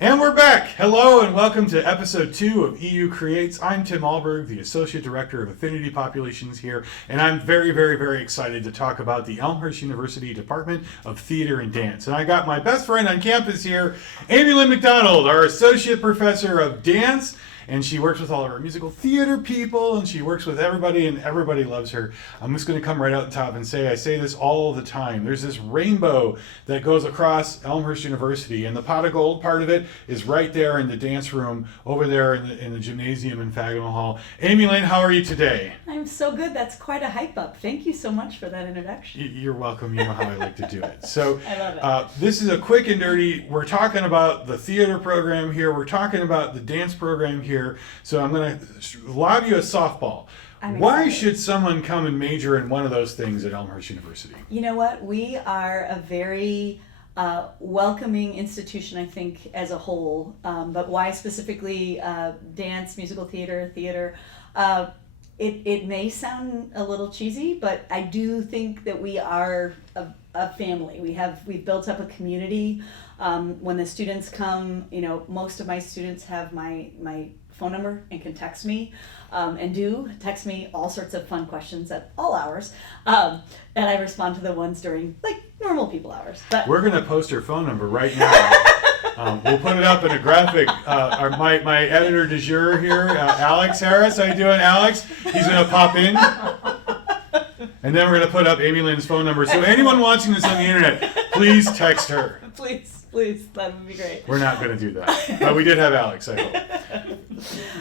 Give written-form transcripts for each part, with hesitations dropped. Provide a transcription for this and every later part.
And we're back. Hello and welcome to episode 2 of EU Creates. I'm Tim Alberg, the Associate Director of Affinity Populations here, and I'm very, very, very excited to talk about the Elmhurst University Department of Theater and Dance. And I got my best friend on campus here, Amy Lyn McDonald, our Associate Professor of Dance. And she works with all of our musical theater people, and she works with everybody, and everybody loves her. I'm just going to come right out the top and say, I say this all the time. There's this rainbow that goes across Elmhurst University, and the pot of gold part of it is right there in the dance room over there in the gymnasium in Fagenal Hall. Amy Lyn, how are you today? I'm so good. That's quite a hype up. Thank you so much for that introduction. You're welcome. You know how I like to do it. So I love it. This is a quick and dirty. We're talking about the theater program here. We're talking about the dance program here. So I'm going to lob you a softball. Why should someone come and major in one of those things at Elmhurst University? You know what? We are a very welcoming institution, I think, as a whole. But why specifically dance, musical theater? It may sound a little cheesy, but I do think that we are a family. We've built up a community. When the students come, most of my students have my phone number and can text me, and do text me all sorts of fun questions at all hours, and I respond to the ones during normal people hours. But we're going to post her phone number right now. We'll put it up in a graphic. My editor du jour here, Alex Harris. How you doing, Alex? He's going to pop in. And then we're going to put up Amy Lyn's phone number. So anyone watching this on the internet, please text her. Please, that would be great. We're not going to do that. But we did have Alex, I hope.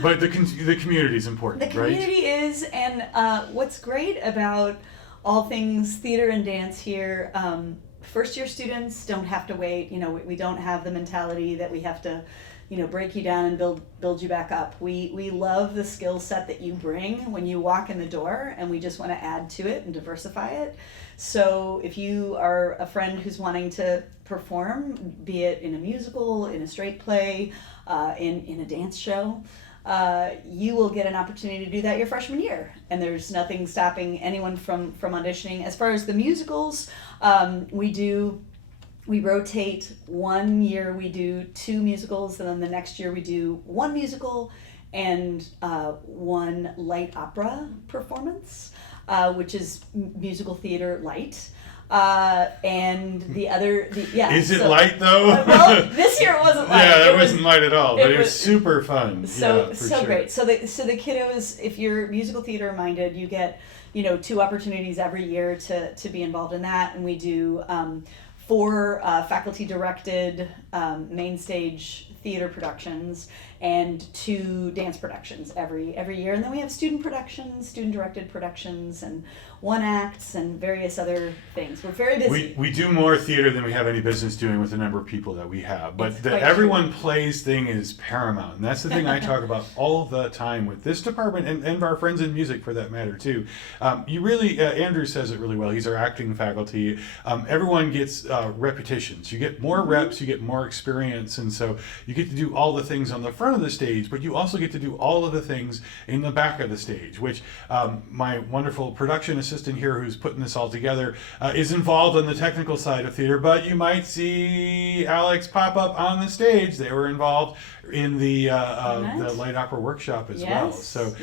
But the community is important, right? The community is, and what's great about all things theater and dance here, first year students don't have to wait. We don't have the mentality that we have to break you down and build you back up. We love the skill set that you bring when you walk in the door, and we just want to add to it and diversify it. So if you are a friend who's wanting to perform, be it in a musical, in a straight play, in a dance show, you will get an opportunity to do that your freshman year. And there's nothing stopping anyone from auditioning. As far as the musicals, we rotate. 1 year we do 2 musicals, and then the next year we do 1 musical and 1 light opera performance, which is musical theater light. And the other, Is it light though? Well, this year it wasn't light. Yeah, it wasn't light at all, but it was super fun. So sure. great. So the kiddos, if you're musical theater minded, you get 2 opportunities every year to be involved in that, and we do 4 faculty directed main stage theater productions and 2 dance productions every year, and then we have student productions, student directed productions, and 1 acts and various other things. We're very busy. We do more theater than we have any business doing with the number of people that we have. But the everyone plays thing is paramount. And that's the thing I talk about all the time with this department and our friends in music for that matter too. You really, Andrew says it really well. He's our acting faculty. Everyone gets repetitions. You get more reps, you get more experience. And so you get to do all the things on the front of the stage, but you also get to do all of the things in the back of the stage, which my wonderful production assistant here who's putting this all together is involved on the technical side of theater, but you might see Alex pop up on the stage. They were involved in the light opera workshop as well. So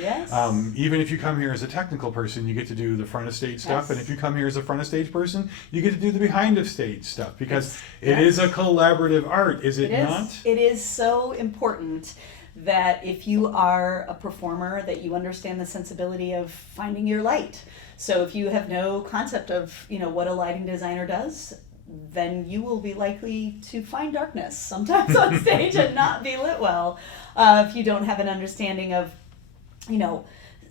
even if you come here as a technical person, you get to do the front of stage stuff, and if you come here as a front of stage person, you get to do the behind of stage stuff, because it is a collaborative art, is it not? It is so important that if you are a performer, that you understand the sensibility of finding your light. So if you have no concept of what a lighting designer does, then you will be likely to find darkness sometimes on stage and not be lit well. If you don't have an understanding of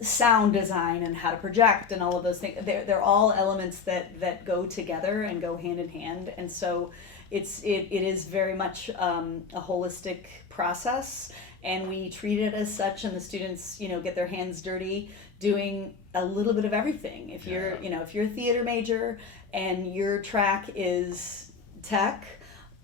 sound design and how to project and all of those things, they're all elements that go together and go hand in hand. And so it is very much a holistic process, and we treat it as such, and the students get their hands dirty doing a little bit of everything. If you're a theater major and your track is tech,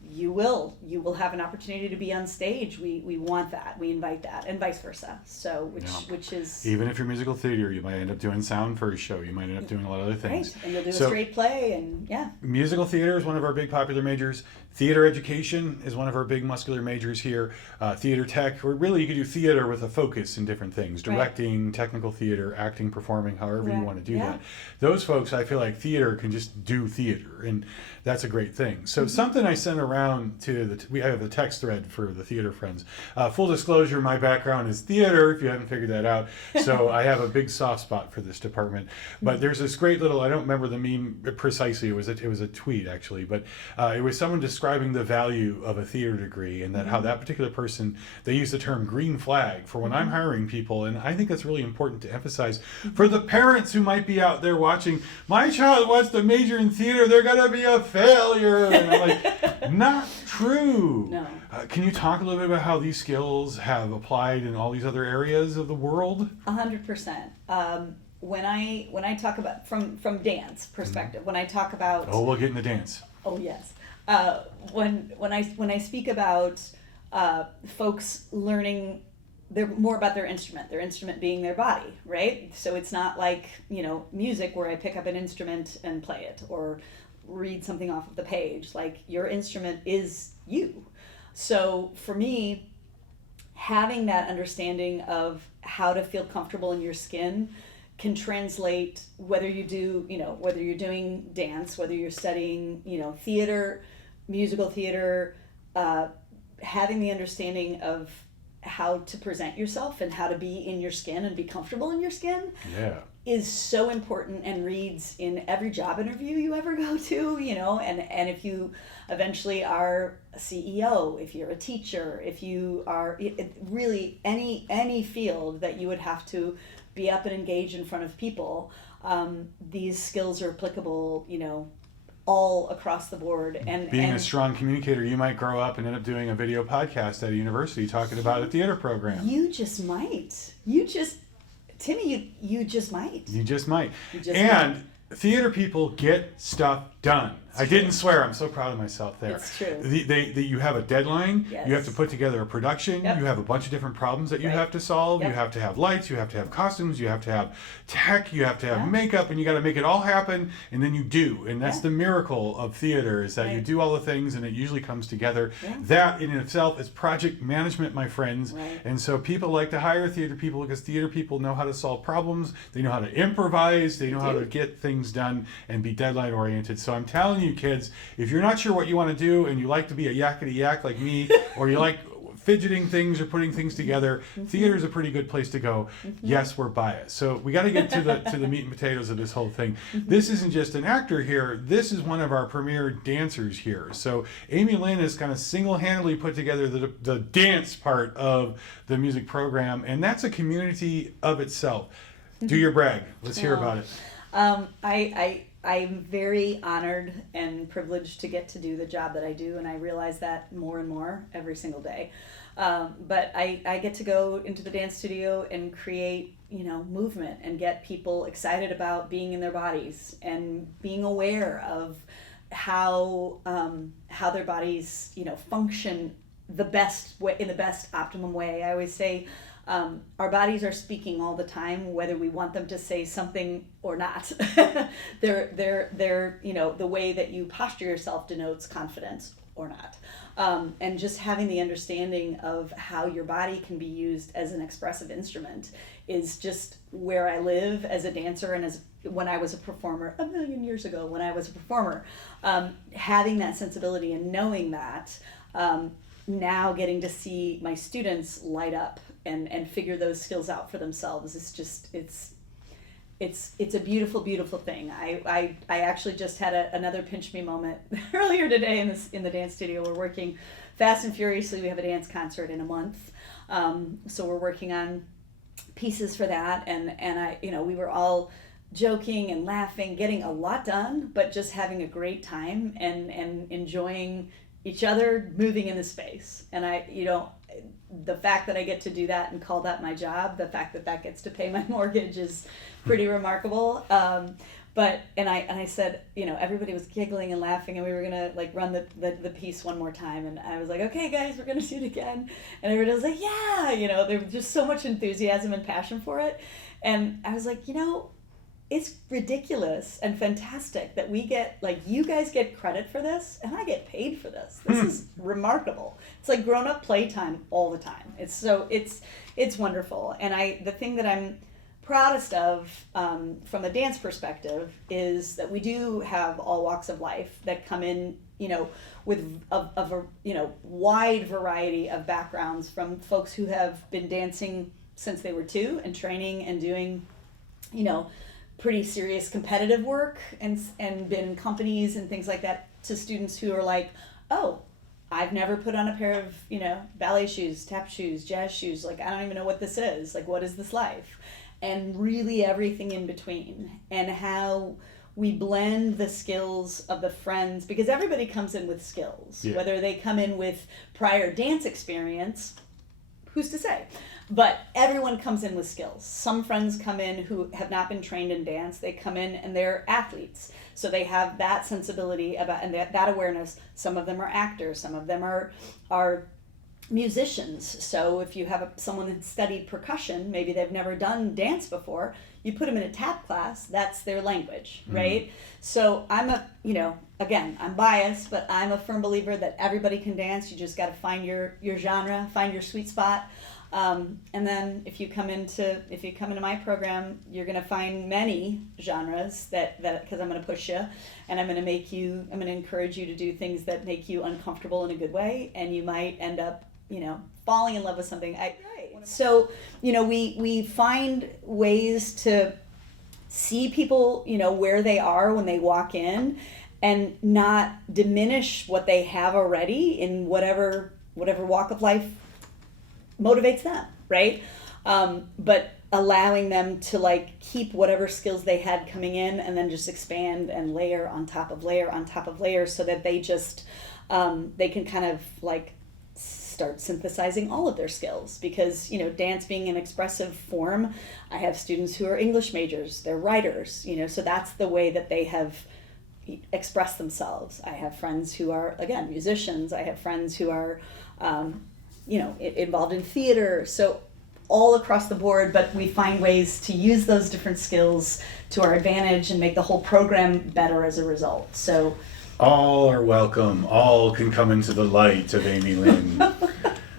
you will have an opportunity to be on stage. We want that. We invite that, and vice versa. So which is, even if you're musical theater, you might end up doing sound for a show. You might end up doing a lot of other things. Right, and you'll do a straight play, and musical theater is one of our big popular majors. Theater education is one of our big muscular majors here. Theater tech, or really you could do theater with a focus in different things. Directing, technical theater, acting, performing, however you want to do that. Those folks, I feel like theater can just do theater, and that's a great thing. So something I sent around to we have a text thread for the theater friends. Full disclosure, my background is theater, if you haven't figured that out. So I have a big soft spot for this department. But there's this great little, I don't remember the meme precisely, it was a tweet actually, but it was someone describing the value of a theater degree, and that how that particular person, they use the term green flag for when I'm hiring people, and I think that's really important to emphasize for the parents who might be out there watching, my child wants to major in theater, they're gonna be a failure, and I'm like, not true. No. Can you talk a little bit about how these skills have applied in all these other areas of the world? 100%. When I talk about from dance perspective, when I talk about we'll get into dance. Oh yes. When I speak about folks learning more about their instrument being their body, right? So it's not like, music where I pick up an instrument and play it, or read something off of the page. Like, your instrument is you. So for me, having that understanding of how to feel comfortable in your skin can translate whether you're doing dance, whether you're studying, theater, musical theater, having the understanding of how to present yourself and how to be in your skin and be comfortable in your skin is so important, and reads in every job interview you ever go to, and if you eventually are a CEO, if you're a teacher, if you are really any field that you would have to be up and engage in front of people, these skills are applicable, all across the board. And being a strong communicator, you might grow up and end up doing a video podcast at a university talking about a theater program. You just might. Timmy, you just might. You just might. Might. Theater people get stuff done. I didn't swear. I'm so proud of myself there. It's true. You have a deadline. Yes. You have to put together a production. Yep. You have a bunch of different problems that you have to solve. Yep. You have to have lights. You have to have costumes. You have to have tech. You have to have makeup, and you got to make it all happen. And then you do. And that's the miracle of theater, is that you do all the things, and it usually comes together. Yeah. That in itself is project management, my friends. Right. And so people like to hire theater people because theater people know how to solve problems. They know how to improvise. They know how to get things done and be deadline oriented. So I'm telling you, kids, if you're not sure what you want to do and you like to be a yakety yak like me, or you like fidgeting things or putting things together, theater is a pretty good place to go. Yes, we're biased. So we got to get to the meat and potatoes of this whole thing. This isn't just an actor here. This is one of our premier dancers here. So Amy Lyn has kind of single-handedly put together the dance part of the music program, and that's a community of itself. Do your brag. Let's hear about it. I'm very honored and privileged to get to do the job that I do, and I realize that more and more every single day. But I get to go into the dance studio and create, movement, and get people excited about being in their bodies and being aware of how their bodies, function the best way, in the best optimum way. I always say, our bodies are speaking all the time, whether we want them to say something or not. they're the way that you posture yourself denotes confidence or not. And just having the understanding of how your body can be used as an expressive instrument is just where I live as a dancer, and as when I was a performer a million years ago, when I was a performer, having that sensibility and knowing that, now getting to see my students light up and figure those skills out for themselves is just, it's a beautiful, beautiful thing. I actually just had another pinch me moment earlier today in the dance studio. We're working fast and furiously. We have a dance concert in a month, so we're working on pieces for that, and I, we were all joking and laughing, getting a lot done, but just having a great time and enjoying each other moving in the space. And the fact that I get to do that and call that my job, the fact that gets to pay my mortgage is pretty remarkable. And I said, everybody was giggling and laughing, and we were gonna like run the piece one more time, and I was like, okay guys, we're gonna do it again, and everybody was like, yeah, there was just so much enthusiasm and passion for it, and I was like, it's ridiculous and fantastic that we get, like, you guys get credit for this and I get paid for this. This is remarkable. It's like grown-up playtime all the time. It's wonderful. And the thing that I'm proudest of from a dance perspective is that we do have all walks of life that come in, with a wide variety of backgrounds, from folks who have been dancing since they were 2 and training and doing, pretty serious competitive work and been in companies and things like that, to students who are like, oh, I've never put on a pair of, ballet shoes, tap shoes, jazz shoes. Like, I don't even know what this is. Like, what is this life? And really everything in between, and how we blend the skills of the friends, because everybody comes in with skills, whether they come in with prior dance experience, who's to say? But everyone comes in with skills. Some friends come in who have not been trained in dance. They come in and they're athletes. So they have that sensibility about, and that awareness. Some of them are actors. Some of them are musicians. So if you have someone that studied percussion, maybe they've never done dance before, you put them in a tap class, that's their language, right? So I'm again, I'm biased, but I'm a firm believer that everybody can dance. You just got to find your genre, find your sweet spot. And then if you come into my program, you're going to find many genres that because I'm going to push you, and I'm going to encourage you to do things that make you uncomfortable in a good way, and you might end up, falling in love with something. So, we find ways to see people, where they are when they walk in, and not diminish what they have already in whatever walk of life motivates them, right? But allowing them to like keep whatever skills they had coming in, and then just expand and layer on top of layer on top of layer, so that they just they can kind of like start synthesizing all of their skills. Because dance being an expressive form, I have students who are English majors, they're writers, so that's the way that they have expressed themselves. I have friends who are, again, musicians. I have friends who are involved in theater, so all across the board, but we find ways to use those different skills to our advantage and make the whole program better as a result. So all are welcome. All can come into the light of Amy Lyn.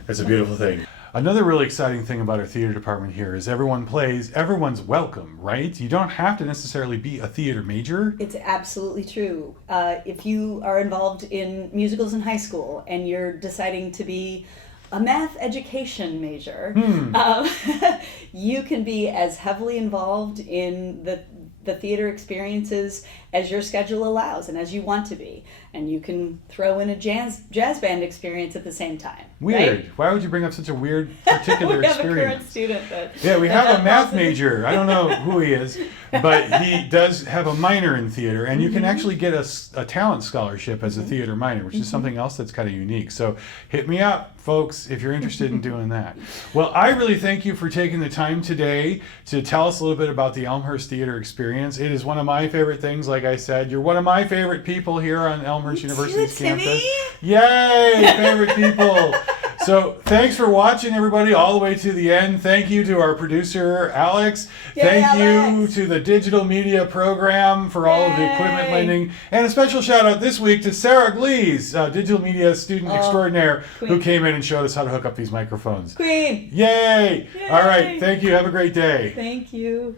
That's a beautiful thing. Another really exciting thing about our theater department here is everyone plays, everyone's welcome, right? You don't have to necessarily be a theater major. It's absolutely true. If you are involved in musicals in high school and you're deciding to be a math education major, you can be as heavily involved in the theater experiences as your schedule allows and as you want to be. And you can throw in a jazz band experience at the same time. Weird. Right? Why would you bring up such a weird particular we have experience? A current student that... Yeah, we have a math major. I don't know who he is, but he does have a minor in theater, and you can actually get a talent scholarship as a theater minor, which is something else that's kind of unique. So hit me up, folks, if you're interested in doing that. Well, I really thank you for taking the time today to tell us a little bit about the Elmhurst Theater Experience. It is one of my favorite things. Like I said, you're one of my favorite people here on Elmhurst University's campus. Yay, favorite people. So thanks for watching, everybody, all the way to the end. Thank you to our producer, Alex. Thank you to the digital media program for all of the equipment lending. And a special shout out this week to Sarah Glees, digital media student extraordinaire, who came in and showed us how to hook up these microphones. Queen. Yay. All right. Thank you. Have a great day. Thank you.